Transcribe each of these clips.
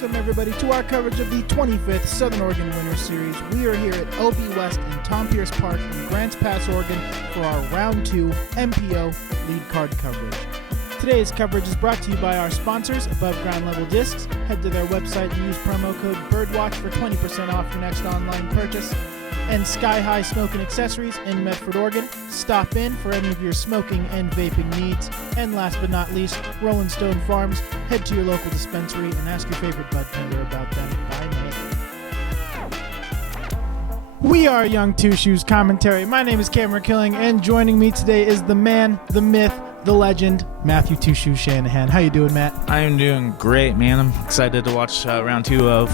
Welcome, everybody, to our coverage of the 25th Southern Oregon Winter Series. We are here at OBWest in Tom Pierce Park in Grants Pass, Oregon for our Round 2 MPO lead card coverage. Today's coverage is brought to you by our sponsors, Above Ground Level Discs. Head to their website and use promo code BIRDWATCH for 20% off your next online purchase. And Sky High Smoke and Accessories in Medford, Oregon. Stop in for any of your smoking and vaping needs. And last but not least, Rolen Stone Farms. Head to your local dispensary and ask your favorite bud tender about them by name. We are Young Two Shoes Commentary. My name is Cameron Killing, and joining me today is the man, the myth, the legend, Matthew Two Shoes Shanahan. How you doing, Matt? I am doing great, man. I'm excited to watch round 2 of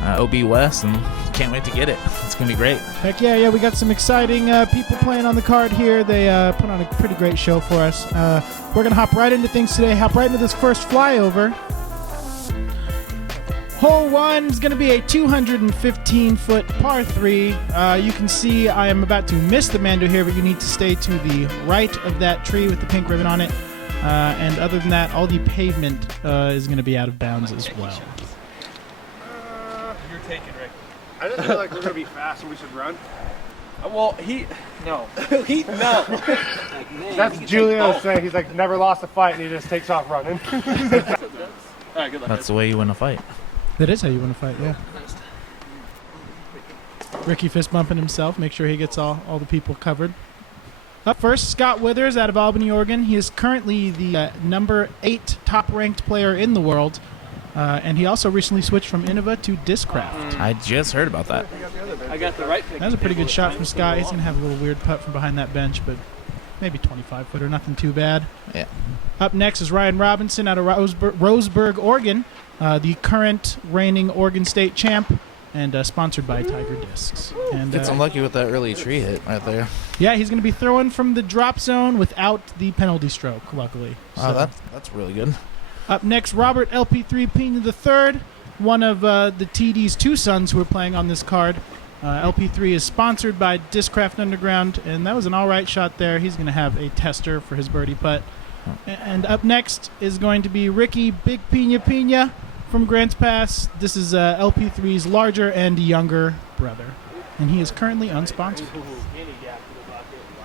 OBWest, and can't wait to get it. It's going to be great. Heck yeah, we got some exciting people playing on the card here. They put on a pretty great show for us. We're going to hop right into things today, hop right into this first flyover. Hole 1 is going to be a 215-foot par 3. You can see I am about to miss the Mando here, but you need to stay to the right of that tree with the pink ribbon on it. And other than that, all the pavement is going to be out of bounds as well. You're taking, Rick. I just feel like we're going to be fast and we should run. Well, no. No. Like, man, that's Julio saying he's like never lost a fight and he just takes off running. All right, good luck. That's the way you win a fight. That is how you win a fight, yeah. Ricky fist bumping himself, make sure he gets all the people covered. Up first, Scott Withers out of Albany, Oregon. He is currently the number 8 top-ranked player in the world, and he also recently switched from Innova to Discraft. I just heard about that. I got the right pick. That was a pretty good shot from Scott. He's going to have a little weird putt from behind that bench, but maybe 25-footer, nothing too bad. Yeah. Up next is Ryan Robinson out of Roseburg, Oregon, the current reigning Oregon State champ, and sponsored by Tiger Discs. And Gets unlucky with that early tree hit right there. yeah, he's going to be throwing from the drop zone without the penalty stroke, luckily. Oh, that's really good. Up next, Robert LP3 Piña III, one of the TD's 2 sons who are playing on this card. LP3 is sponsored by Discraft Underground, and that was an all-right shot there. He's going to have a tester for his birdie putt. And up next is going to be Ricky Big Piña from Grants Pass. This is LP3's larger and younger brother, and he is currently unsponsored.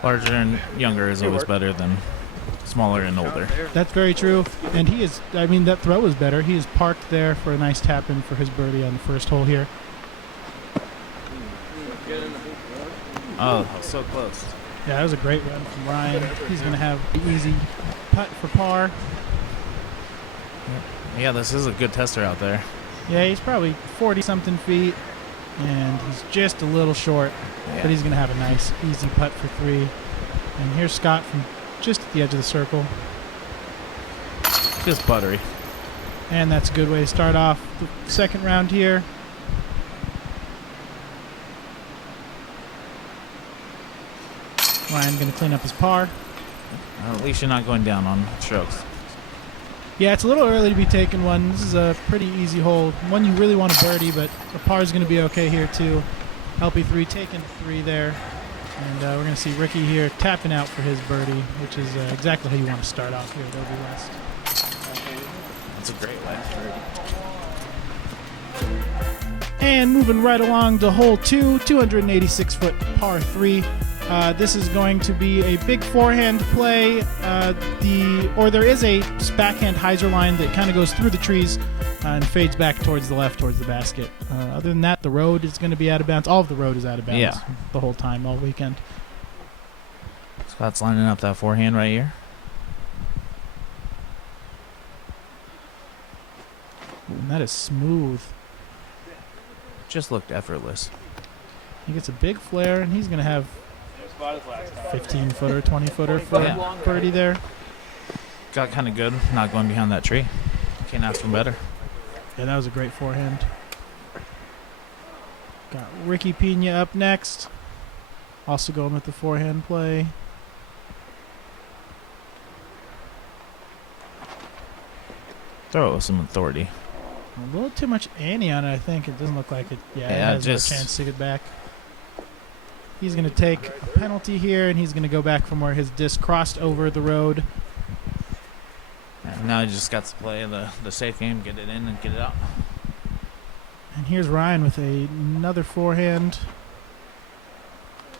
Larger and younger is always better than smaller and older. That's very true, and he is, that throw is better. He is parked there for a nice tap-in for his birdie on the first hole here. Oh, so close. Yeah, that was a great run from Ryan. He's going to have the easy putt for par. Yeah, this is a good tester out there. Yeah, he's probably 40-something feet, and he's just a little short, but he's going to have a nice, easy putt for 3. And here's Scott from just at the edge of the circle. Just buttery. And that's a good way to start off the second round here. Ryan going to clean up his par. Well, at least you're not going down on strokes. Yeah, it's a little early to be taking one. This is a pretty easy hole. One you really want to birdie, but the par is going to be okay here too. LP3 taking 3 there. And we're going to see Ricky here tapping out for his birdie, which is exactly how you want to start off here at OBWest. That's a great last birdie. And moving right along to hole 2, 286-foot par 3. This is going to be a big forehand play. There is a backhand hyzer line that kind of goes through the trees and fades back towards the left, towards the basket. Other than that, the road is going to be out of bounds. All of the road is out of bounds the whole time, all weekend. Scott's lining up that forehand right here. And that is smooth. Just looked effortless. He gets a big flare, and he's going to have 15-footer, 20-footer for birdie there. Got kind of good, not going behind that tree. Can't ask for better. Yeah, that was a great forehand. Got Ricky Piña up next. Also going with the forehand play. Throw it with some authority. A little too much ante on it, I think. It doesn't look like it. Yeah, it has no chance to get back. He's going to take a penalty here, and he's going to go back from where his disc crossed over the road. And now he just got to play the safe game, get it in and get it out. And here's Ryan with another forehand.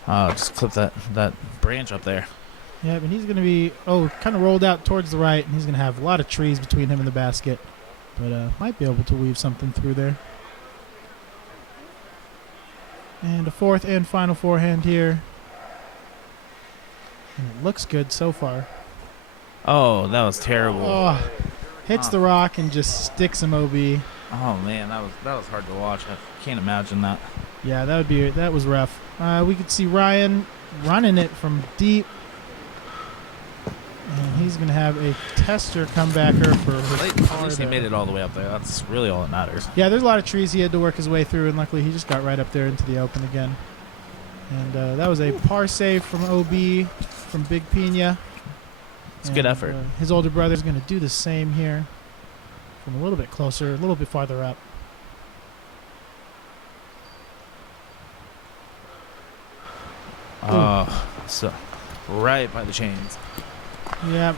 Just clip that branch up there. Yeah, but he's going to be, kind of rolled out towards the right, and he's going to have a lot of trees between him and the basket. But might be able to weave something through there. And a fourth and final forehand here. And it looks good so far. Oh, that was terrible. Oh, hits the rock and just sticks him OB. Oh man, that was hard to watch. I can't imagine that. Yeah, that was rough. We could see Ryan running it from deep. And he's going to have a tester comebacker for his At least he made it all the way up there. That's really all that matters. Yeah, there's a lot of trees he had to work his way through, and luckily he just got right up there into the open again. And that was a par save from OB, from Big Piña. It's a good effort. His older brother's going to do the same here from a little bit closer, a little bit farther up. So right by the chains. Yeah,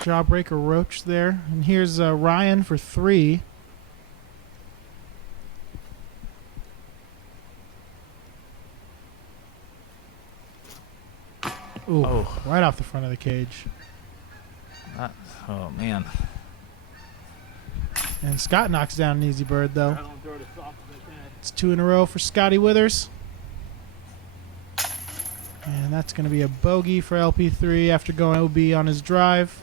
jawbreaker roach there. And here's Ryan for 3. Ooh, right off the front of the cage. Oh, man. And Scott knocks down an easy bird, though. It's 2 in a row for Scotty Withers. And that's going to be a bogey for LP3 after going OB on his drive.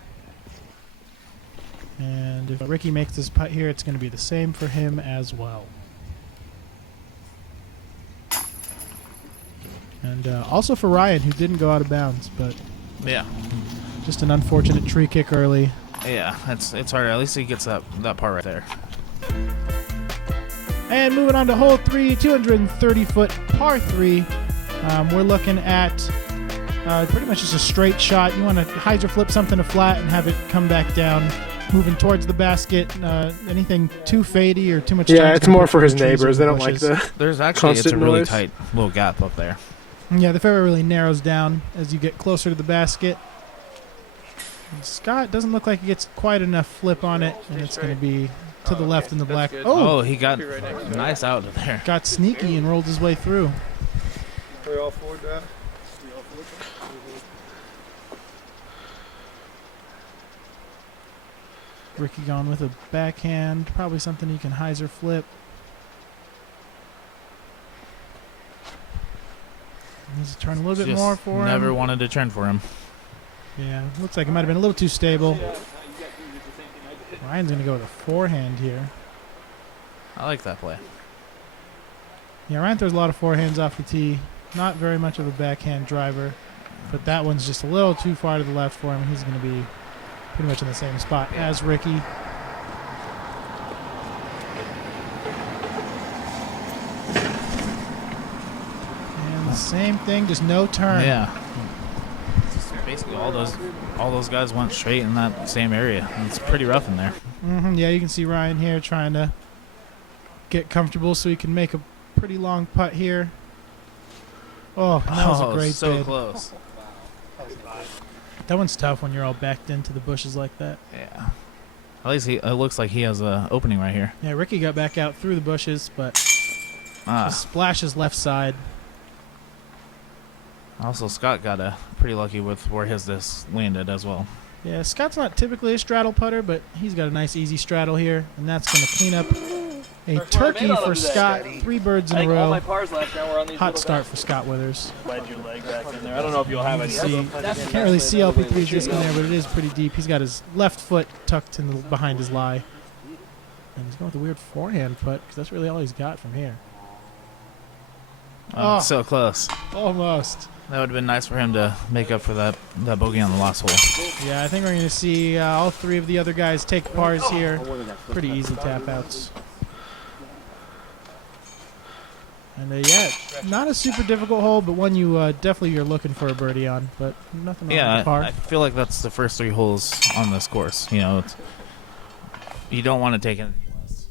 And if Ricky makes this putt here, it's going to be the same for him as well. And also for Ryan, who didn't go out of bounds, but yeah, just an unfortunate tree kick early. Yeah, it's hard. At least he gets that part right there. And moving on to hole 3, 230-foot par 3. We're looking at pretty much just a straight shot. You want to hyzer flip something to flat and have it come back down, moving towards the basket. Anything too fadey or too much. Yeah, it's more for his neighbors. They don't like the There's actually it's a really noise. tight little gap up there. Yeah, the fairway really narrows down as you get closer to the basket. And Scott doesn't look like he gets quite enough flip on it, and it's going to be to the left in the black. Oh, he got nice out of there. Got sneaky and rolled his way through. Are we all forward that? Ricky gone with a backhand, probably something he can hyzer flip. Needs to turn a little bit more for him. Never wanted to turn for him. Yeah, looks like it might have been a little too stable. Ryan's going to go with a forehand here. I like that play. Yeah, Ryan throws a lot of forehands off the tee. Not very much of a backhand driver, but that one's just a little too far to the left for him. He's going to be pretty much in the same spot as Ricky. And the same thing, just no turn. Yeah. Basically, all those guys went straight in that same area. It's pretty rough in there. Yeah, you can see Ryan here trying to get comfortable so he can make a pretty long putt here. Oh, that was a great so bid. close. That one's tough when you're all backed into the bushes like that. Yeah. At least it looks like he has an opening right here. Yeah, Ricky got back out through the bushes, but just splashes left side. Also, Scott got pretty lucky with where his disc landed as well. Yeah, Scott's not typically a straddle putter, but he's got a nice easy straddle here, and that's going to clean up a turkey for Scott. 3 birds in a All row. my pars last night were on these Hot little start guys. for Scott Withers. Slide your leg back in there. I don't know if you'll have any. Can't really see LP3's disc in there, but it is pretty deep. He's got his left foot tucked in behind his lie. And he's going with a weird forehand putt, because that's really all he's got from here. Oh, so close. Almost. That would have been nice for him to make up for that bogey on the last hole. Yeah, I think we're going to see all 3 of the other guys take pars here. Pretty easy tap outs. And yeah, not a super difficult hole, but one you definitely you're looking for a birdie on, but nothing wrong with the par. I feel like that's the first 3 holes on this course. You know, you don't want to take anything less.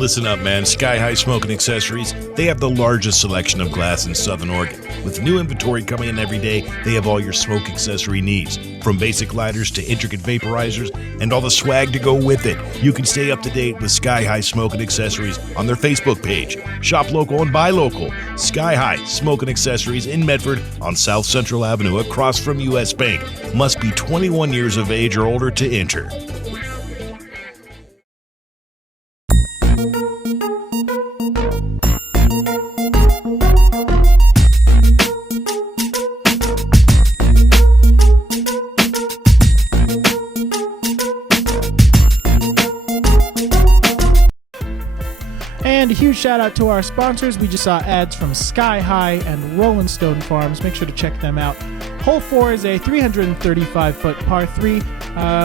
Listen up, man. Sky High Smoking Accessories, they have the largest selection of glass in Southern Oregon. With new inventory coming in every day, they have all your smoke accessory needs. From basic lighters to intricate vaporizers and all the swag to go with it. You can stay up to date with Sky High Smoking Accessories on their Facebook page. Shop local and buy local. Sky High Smoking Accessories in Medford on South Central Avenue across from U.S. Bank. Must be 21 years of age or older to enter. And a huge shout out to our sponsors. We just saw ads from Sky High and Rolen Stone Farms. Make sure to check them out. Hole 4 is a 335-foot par 3.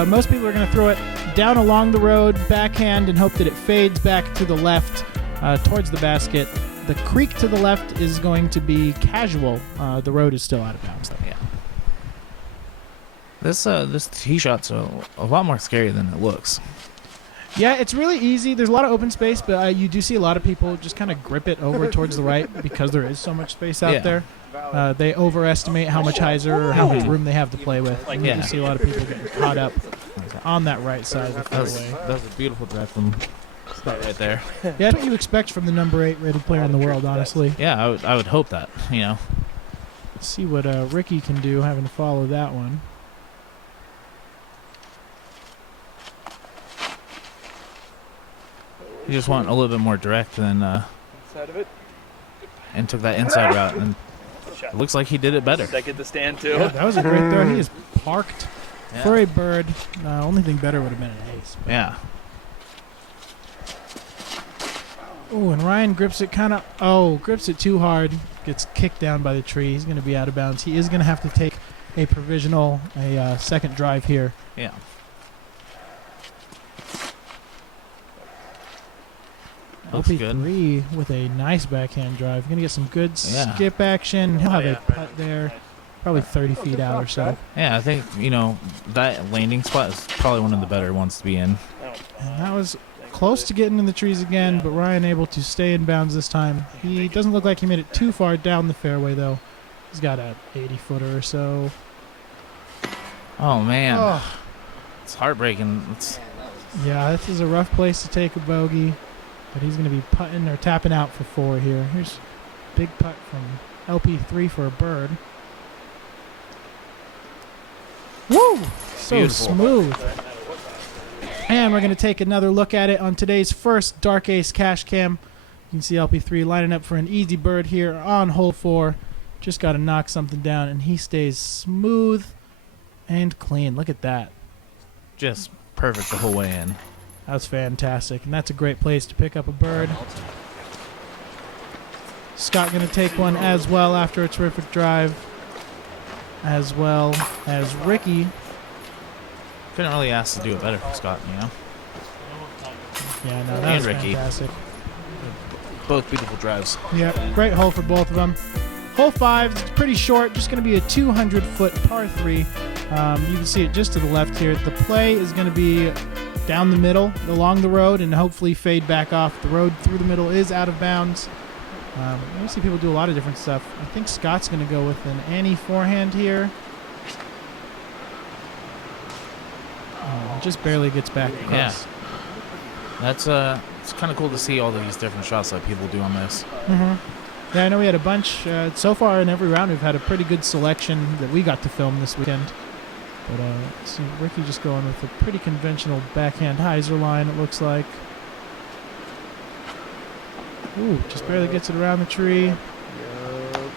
Most people are going to throw it down along the road, backhand, and hope that it fades back to the left towards the basket. The creek to the left is going to be casual. The road is still out of bounds, though. Yeah. This tee shot's a lot more scary than it looks. Yeah, it's really easy. There's a lot of open space, but you do see a lot of people just kind of grip it over towards the right because there is so much space out there. They overestimate how much hyzer or how much room they have to play with. And you see a lot of people getting caught up on that right side of the fairway. That was a beautiful drive from Scott right there. Yeah, that's what you expect from the number 8 rated player in the world, honestly. Yeah, I would hope that, you know. Let's see what Ricky can do having to follow that one. You just want a little bit more direct than Inside of it. And took that inside route, and it looks like he did it better. Does that get the stand too? Yeah, that was a great throw. He is parked for a bird. Only thing better would have been an ace. Yeah. Oh, and Ryan grips it grips it too hard. Gets kicked down by the tree. He's going to be out of bounds. He is going to have to take a provisional, second drive here. Yeah. LP3 with a nice backhand drive. Going to get some good skip action. He'll have a putt there, probably 30 feet out or so. Yeah, I think, that landing spot is probably one of the better ones to be in. And that was close to getting in the trees again, but Ryan able to stay in bounds this time. He doesn't look like he made it too far down the fairway, though. He's got a 80-footer or so. Oh, man. It's heartbreaking. Yeah, this is a rough place to take a bogey. But he's going to be putting or tapping out for 4 here. Here's a big putt from LP3 for a bird. Woo! So beautiful. Smooth. And we're going to take another look at it on today's first Dark Ace Cash Cam. You can see LP3 lining up for an easy bird here on hole 4. Just got to knock something down, and he stays smooth and clean. Look at that. Just perfect the whole way in. That was fantastic, and that's a great place to pick up a bird. Scott going to take one as well after a terrific drive, as well as Ricky. Couldn't really ask to do it better for Scott, Yeah, no, that was Ricky. fantastic. Both beautiful drives. Yeah, great hole for both of them. Hole 5 is pretty short, just going to be a 200-foot par 3. You can see it just to the left here. The play is going to be down the middle, along the road, and hopefully fade back off. The road through the middle is out of bounds. You see people do a lot of different stuff. I think Scott's going to go with an Annie forehand here. Just barely gets back across. Yeah. That's it's kind of cool to see all these different shots that people do on this. Mm-hmm. Yeah, I know we had a bunch. So far in every round, we've had a pretty good selection that we got to film this weekend. But see Ricky just going with a pretty conventional backhand hyzer line, it looks like. Ooh, just barely gets it around the tree.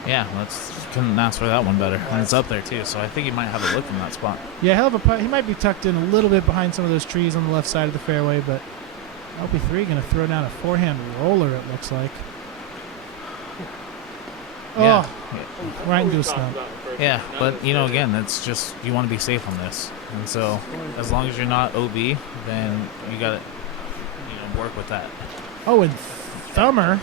Yeah, couldn't ask for that one better. And it's up there, too, so I think he might have a look in that spot. Yeah, hell of a putt. He might be tucked in a little bit behind some of those trees on the left side of the fairway, but LP3 going to throw down a forehand roller, it looks like. Yeah. Oh, right into a stump. Yeah, but, again, that's just, you want to be safe on this. And so, as long as you're not OB, then you got to, work with that. Oh, and Thummer.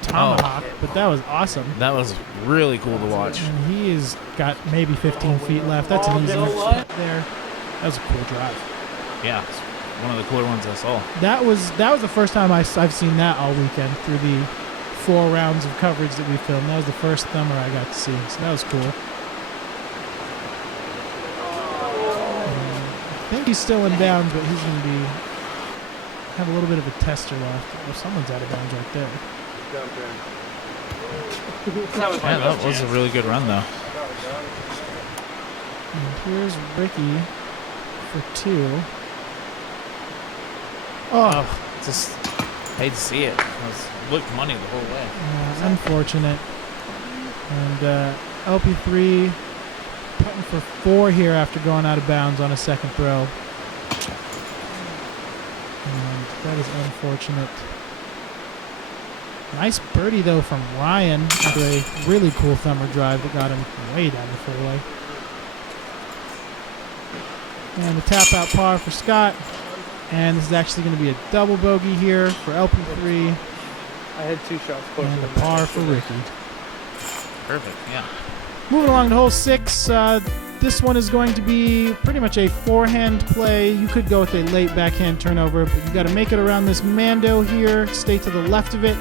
Tomahawk, but that was awesome. That was really cool to watch. And he's got maybe 15 feet left. That's an easy putt there. That was a cool drive. Yeah, one of the cooler ones I saw. That was the first time I've seen that all weekend through the 4 rounds of coverage that we filmed. That was the first thumber I got to see, so that was cool. I think he's still in bounds, but he's going to have a little bit of a tester left. Oh, someone's out of bounds right there. Yeah, that was a really good run, though. And here's Ricky for 2. Oh, Just hate to see it. It looked money the whole way. unfortunate. And LP3 putting for 4 here after going out of bounds on a second throw. And that is unfortunate. Nice birdie, though, from Ryan after a really cool thumber drive that got him way down the fairway. And the tap out par for Scott. And this is actually going to be a double bogey here for LP3. I had 2 shots closer. And a par for Ricky. Perfect, yeah. Moving along to hole 6. This one is going to be pretty much a forehand play. You could go with a late backhand turnover, but you got to make it around this Mando here, stay to the left of it,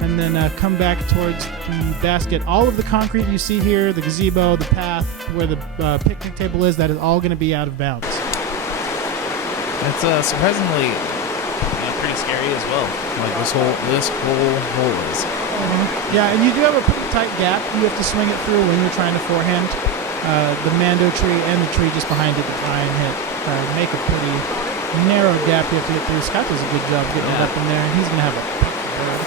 and then come back towards the basket. All of the concrete you see here, the gazebo, the path, where the picnic table is, that is all going to be out of bounds. It's surprisingly pretty scary as well. Like this whole hole is. Yeah, and you do have a pretty tight gap you have to swing it through when you're trying to forehand. The Mando tree and the tree just behind it to try and hit. Make a pretty narrow gap you have to get through. Scott does a good job getting it up in there, and he's going to have a bird.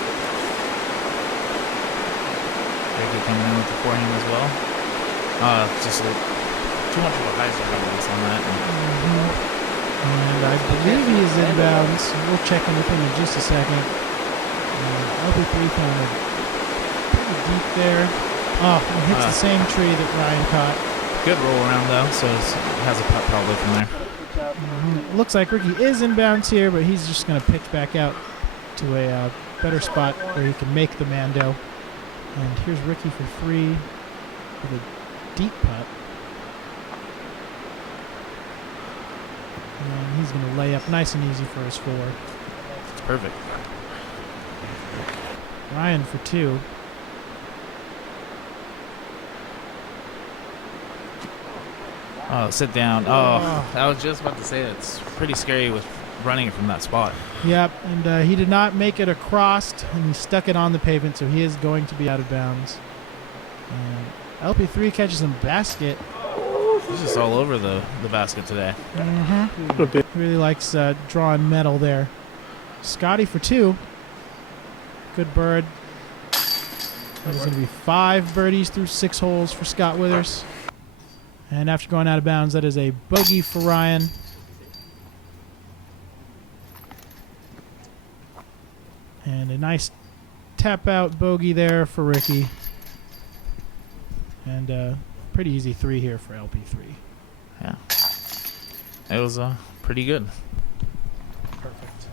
Ricky coming in with the forehand as well. Just too much of a hyzer release on that. And I believe he is inbounds. We'll check in with him in just a second. LP3 kind of pretty deep there. Oh, and hits the same tree that Ryan caught. Good roll around though, so it has a putt probably from there. It looks like Ricky is inbounds here, but he's just going to pitch back out to a better spot where he can make the Mando. And here's Ricky for 3 with a deep putt. And he's going to lay up nice and easy for his 4. It's perfect. Ryan for 2. Oh, sit down. Oh, I was just about to say it's pretty scary with running it from that spot. Yep, and he did not make it across, and he stuck it on the pavement, so he is going to be out of bounds. And LP3 catches him basket. He's just all over the basket today. Really likes drawing metal there. Scotty for 2. Good bird. There's going to be 5 birdies through 6 holes for Scott Withers. And after going out of bounds, that is a bogey for Ryan. And a nice tap out bogey there for Ricky. And a pretty easy 3 here for LP3. Yeah. It was pretty good. Perfect.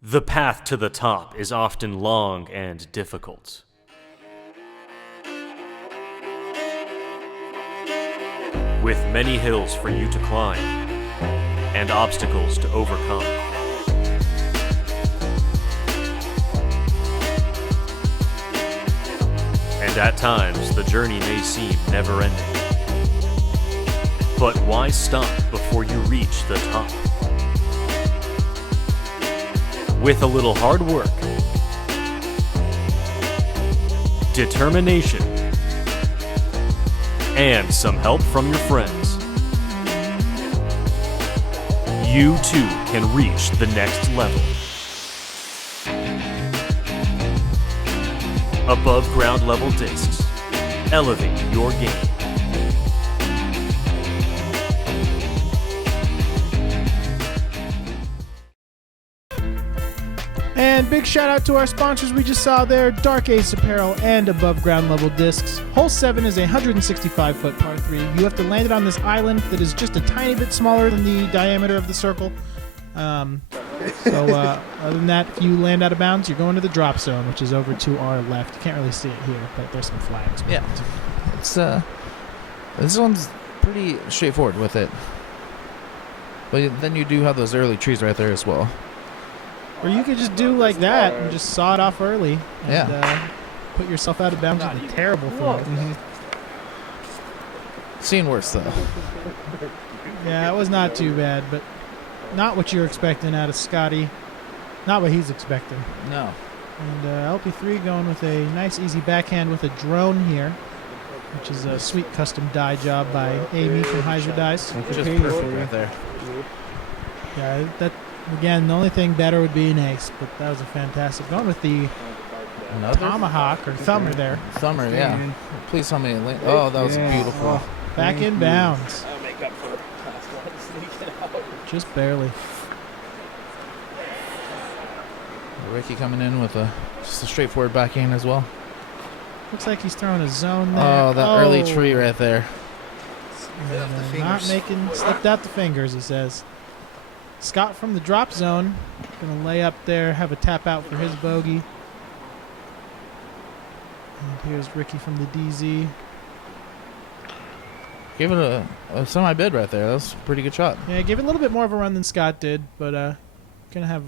The path to the top is often long and difficult. With many hills for you to climb and obstacles to overcome. And at times, the journey may seem never-ending. But why stop before you reach the top? With a little hard work, determination, and some help from your friends, you too can reach the next level. Above ground level discs, elevate your game. And big shout out to our sponsors we just saw there, Dark Ace Apparel and Above Ground Level Discs. Hole 7 is a 165-foot par 3. You have to land it on this island that is just a tiny bit smaller than the diameter of the circle. Other than that, if you land out of bounds, you're going to the drop zone, which is over to our left. You can't really see it here, but there's some flags. Yeah. It's this one's pretty straightforward with it. But then you do have those early trees right there as well. Or you could just do like that and just saw it off early and put yourself out of bounds with a terrible throw. Seen worse, though. Yeah, it was not too bad, but not what you're expecting out of Scotty. Not what he's expecting. No. And LP3 going with a nice easy backhand with a drone here, which is a sweet custom die job by Amy from Heiser Dice. Which is perfect right there. Yeah, that again, the only thing better would be an ace, but that was a fantastic. Going with the tomahawk or thumber there. Thumber, yeah. Please tell me. Oh, that was beautiful. Back in bounds. I'll make up for last one sneaking out. Just barely. Ricky coming in with just a straightforward backhand as well. Looks like he's throwing a zone there. Oh, that early tree right there. Not making, slipped out the fingers, he says. Scott from the drop zone, going to lay up there, have a tap out for his bogey. And here's Ricky from the DZ. Gave it a semi-bid right there. That was a pretty good shot. Yeah, gave it a little bit more of a run than Scott did, but going to have,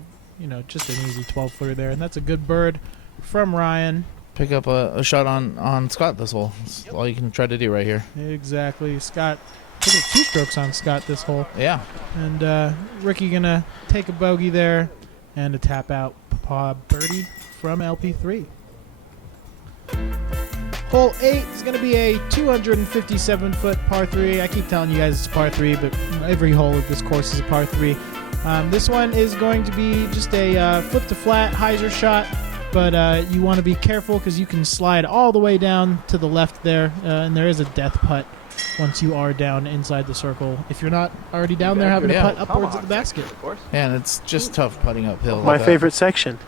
just an easy 12-footer there. And that's a good bird from Ryan. Pick up a shot on Scott this hole. That's all you can try to do right here. Exactly. Scott took it 2 strokes on Scott this hole. Yeah. And Ricky going to take a bogey there and a tap out birdie from LP3. Hole 8 is going to be a 257-foot par 3. I keep telling you guys it's par 3, but every hole of this course is a par 3. This one is going to be just a flip to flat hyzer shot, but you want to be careful because you can slide all the way down to the left there, and there is a death putt once you are down inside the circle. If you're not already down there having to putt upwards of the basket. Yeah, and it's just tough putting uphill. My favorite section.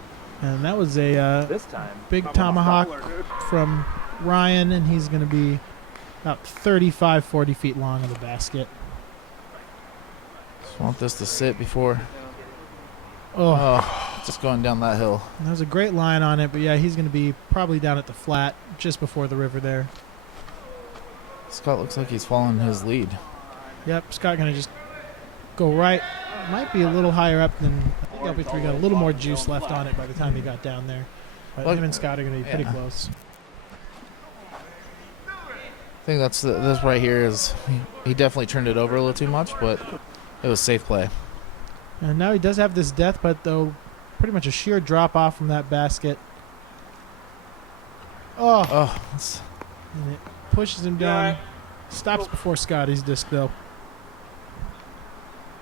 And that was a big tomahawk from Ryan, and he's going to be about 35, 40 feet long of the basket. Just want this to sit before. Oh, just going down that hill. That was a great line on it, but yeah, he's going to be probably down at the flat just before the river there. Scott looks like he's following his lead. Yep, Scott going to just go right. Might be a little higher up than, I think LP3 got a little more juice left on it by the time he got down there. But him and Scott are going to be pretty close. I think this right here is, he definitely turned it over a little too much, but it was safe play. And now he does have this death putt, though, pretty much a sheer drop off from that basket. Oh. And it pushes him down. Stops before Scotty's disc, though.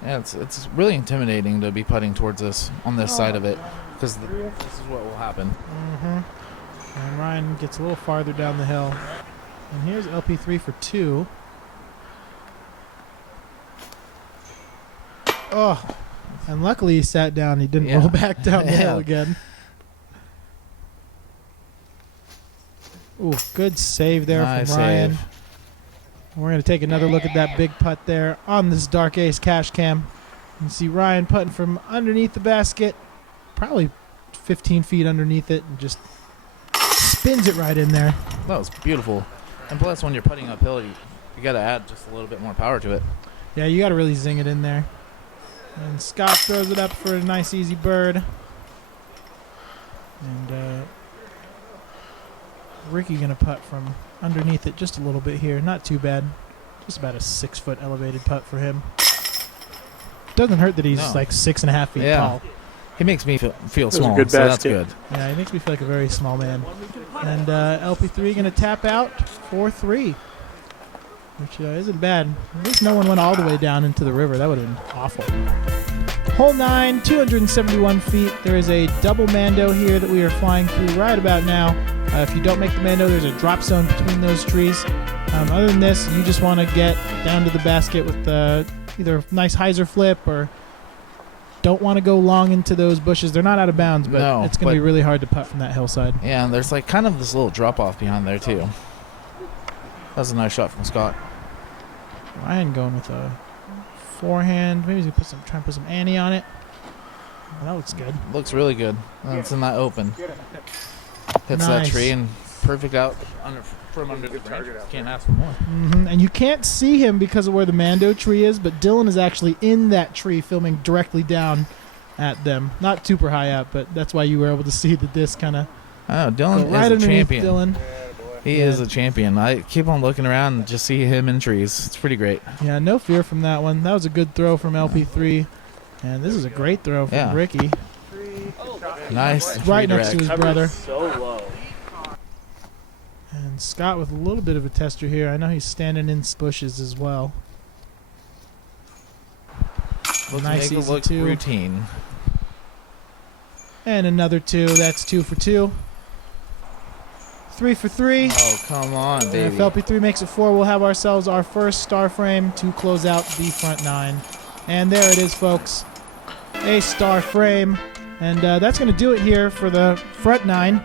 Yeah, it's really intimidating to be putting towards this on this side of it, because this is what will happen. And Ryan gets a little farther down the hill. And here's LP3 for 2. Oh, and luckily he sat down. He didn't roll back down the hill again. Ooh, good save there from Ryan. And we're going to take another look at that big putt there on this Dark Ace cash cam. You see Ryan putting from underneath the basket, probably 15 feet underneath it, and just spins it right in there. That was beautiful. And plus, when you're putting uphill, you got to add just a little bit more power to it. Yeah, you got to really zing it in there. And Scott throws it up for a nice easy bird. And Ricky going to putt from underneath it just a little bit here. Not too bad. Just about a 6-foot elevated putt for him. Doesn't hurt that he's like 6.5 feet tall. He makes me feel small, good so that's good. Yeah, he makes me feel like a very small man. And LP3 going to tap out 4-3, which isn't bad. At least no one went all the way down into the river. That would have been awful. Hole 9, 271 feet. There is a double mando here that we are flying through right about now. If you don't make the mando, there's a drop zone between those trees. Other than this, you just want to get down to the basket with either a nice hyzer flip or don't want to go long into those bushes. They're not out of bounds, but No, it's going to be really hard to putt from that hillside. Yeah, and there's like kind of this little drop off behind there too. That's a nice shot from Scott. Ryan going with a forehand. Maybe he's going to try and put some ante on it. Well, that looks good. Looks really good. It's in that open. Hits that Nice. tree and perfect out from under the branch. Can't ask for more. And you can't see him because of where the Mando tree is, but Dylan is actually in that tree filming directly down at them. Not super high up, but that's why you were able to see the disc kind of Oh, Dylan right is a underneath champion. Dylan. He is a champion. I keep on looking around and just see him in trees. It's pretty great. Yeah, no fear from that one. That was a good throw from LP3. And this is a great throw from Ricky. Nice. Right next to his brother. So low. And Scott with a little bit of a tester here. I know he's standing in bushes as well. Let's Nice make it easy look two. routine. And another 2. That's 2 for 2. 3 for 3. Oh, come on, And baby. if LP3 makes it 4, we'll have ourselves our first star frame to close out the front 9. And there it is, folks. A star frame. And that's going to do it here for the front 9.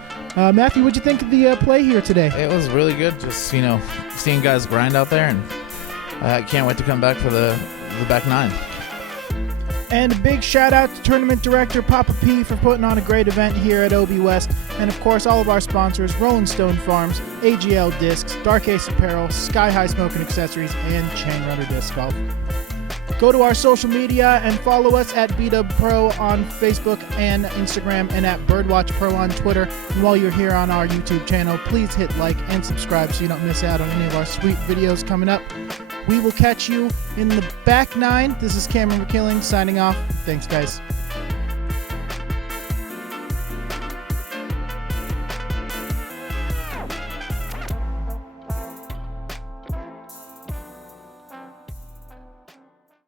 Matthew, what'd you think of the play here today? It was really good. Just, seeing guys grind out there, and I can't wait to come back for the back 9. And a big shout out to tournament director Papa P for putting on a great event here at OBWest. And of course, all of our sponsors, Rolling Stone Farms, AGL Discs, Dark Ace Apparel, Sky High Smoking Accessories, and Chain Runner Disc Golf. Go to our social media and follow us at BDub Pro on Facebook and Instagram, and at Birdwatch Pro on Twitter. And while you're here on our YouTube channel, please hit like and subscribe so you don't miss out on any of our sweet videos coming up. We will catch you in the back 9. This is Cameron McKilling signing off. Thanks, guys.